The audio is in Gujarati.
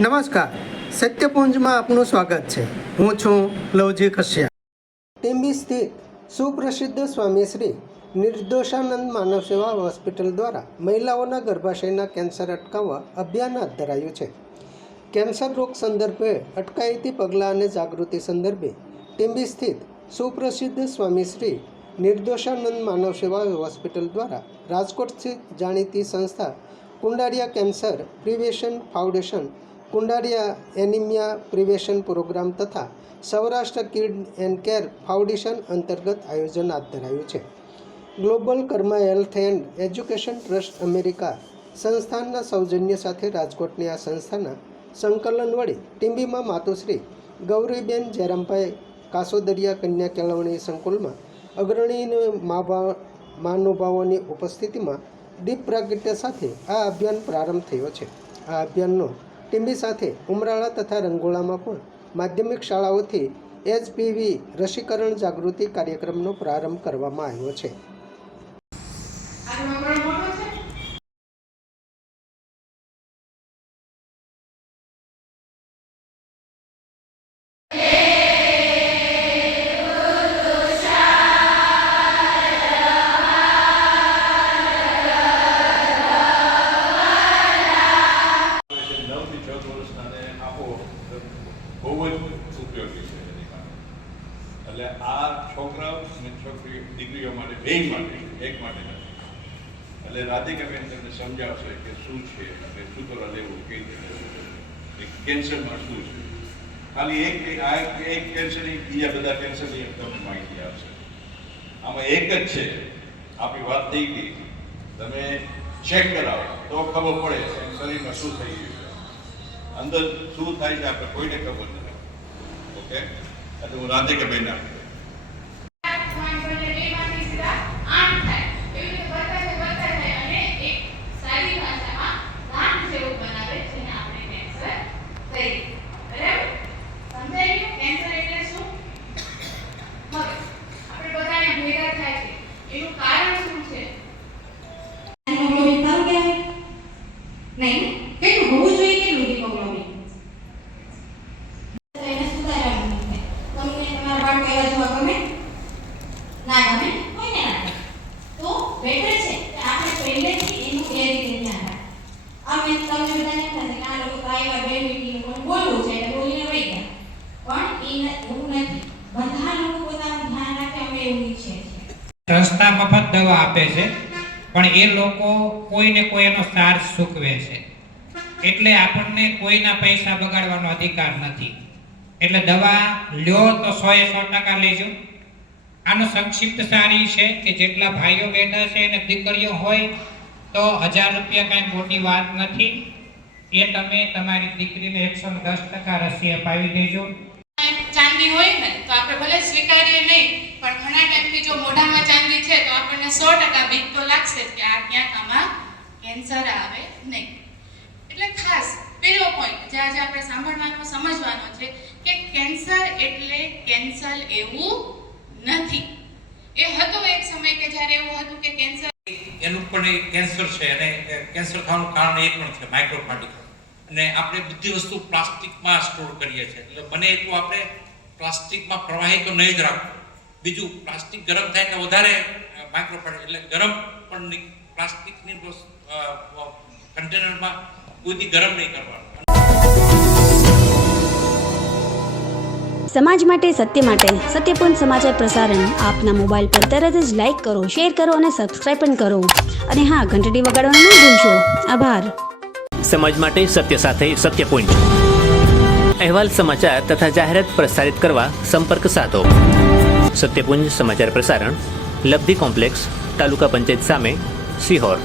નમસ્કાર, સત્યપુંજમાં આપનું સ્વાગત છે. હું છું લવજી કશ્યપ. ટીંબી સ્થિત સુપ્રસિદ્ધ સ્વામી શ્રી નિર્દોષાનંદ માનવ સેવા હોસ્પિટલ દ્વારા મહિલાઓના ગર્ભાશયના કેન્સર અટકાવવા અભિયાન હાથ ધરાયું છે. કેન્સર રોગ સંદર્ભે અટકાયતી પગલાં અને જાગૃતિ સંદર્ભે ટીંબી સ્થિત સુપ્રસિદ્ધ સ્વામી શ્રી નિર્દોષાનંદ માનવ સેવા હોસ્પિટલ દ્વારા રાજકોટ સ્થિત જાણીતી સંસ્થા Kundariya cancer prevention foundation, Kundariya anemia prevention program તથા Saurashtra kid and care foundation અંતર્ગત આયોજન હાથ ધરાયું છે. Global karma health and education trust America સંસ્થાનના સૌજન્ય સાથે રાજકોટની આ સંસ્થાના સંકલન વડે ટીંબીમાં માતુશ્રી ગૌરીબેન જયરામભાઈ કાસોદરિયા કન્યા કેળવણી સંકુલમાં અગ્રણી મહાનુભાવોની ઉપસ્થિતિમાં દીપ પ્રાગટ્ય સાથે આ અભિયાન પ્રારંભ થયો છે. આ અભિયાનનો ટીંબી સાથે ઉમરાળા તથા રંગોળામાં પણ માધ્યમિક શાળાઓથી HPV રસીકરણ જાગૃતિ કાર્યક્રમનો પ્રારંભ કરવામાં આવ્યો છે. બહુ જ ઉપયોગી છે એની માટે. એટલે આ છોકરાઓ અને છોકરીઓ દીકરીઓ માટે બે માટે એક માટે નથી. એટલે રાધિકાબેન તમને સમજાવશે કે શું છે આપણે સુતરા લેવું કેવી રીતે કેન્સરમાં શું છે. ખાલી એક કેન્સરની બીજા બધા કેન્સરની તમને માહિતી આપશે. આમાં એક જ છે, આપણી વાત થઈ ગઈ, તમે ચેક કરાવો તો ખબર પડે કે શરીરમાં શું થઈ ગયું છે, અંદર શું થાય છે આપણે કોઈને ખબર નથી. ઓકે, એટલે હું રાધિકાબેન સંસ્થા મફત દવા આપે છે, પણ એ લોકો કોઈને કોઈનો ચાર્જ ચૂકવે છે. એટલે આપણને કોઈના પૈસા બગાડવાનો અધિકાર નથી. એટલે દવા લ્યો તો 100% લેજો. આનો સંક્ષિપ્ત સાર એ છે કે જેટલા ભાઈઓ બેઠા છે અને દીકરીઓ હોય તો 1000 રૂપિયા કાંઈ મોટી વાત નથી. એ તમે તમારી દીકરીને 110% રસી અપાવી દેજો. ચાંદી હોય ને તો આપણે ભલે સ્વીકારીએ નહીં, પણ ઘણા ટાઈમથી જો મોઢામાં ચાંદી છે તો આપણને 100% બીક તો લાગશે કે આ ક્યાંક આમાં કેન્સર આવે નહીં. એટલે ખાસ પહેલો પોઈન્ટ જે આજે આપણે સાંભળવાનો સમજવાનો છે કે કેન્સર એટલે કેન્સર એવું નથી. એ હતો એક સમય કે જ્યારે એવું હતું કે કેન્સર એનું પણ કેન્સર છે, અને કેન્સર થવાનું કારણ એ પણ છે માઇક્રોપાર્ટિકલ. અને આપણે બધી વસ્તુ પ્લાસ્ટિકમાં સ્ટોર કરીએ છીએ, એટલે બને એટલું આપણે પ્લાસ્ટિકમાં પ્રવાહી તો નહીં જ રાખવું. બીજું, પ્લાસ્ટિક ગરમ થાય તો વધારે માઇક્રોપાર્ટિકલ, એટલે ગરમ પણ પ્લાસ્ટિકની કન્ટેનરમાં કોઈથી ગરમ નહીં કરવાનું. સમાજ માટે, સત્ય માટે, સત્યપૂર્ણ સમાચાર પ્રસારણ આપના મોબાઈલ પર તરત જ લાઈક કરો, શેર કરો અને સબસ્ક્રાઈબ પણ કરો. અને હા, ઘંટડી વગાડવાનું ન ભૂલશો. આભાર. સમાજ માટે સત્ય સાથે સત્યપુંજ. અહેવાલ, સમાચાર તથા જાહેરાત પ્રસારિત કરવા સંપર્ક સાધો. સત્યપુંજ સમાચાર પ્રસારણ, લબ્ધિ કોમ્પ્લેક્સ, તાલુકા પંચાયત સામે, સિહોર.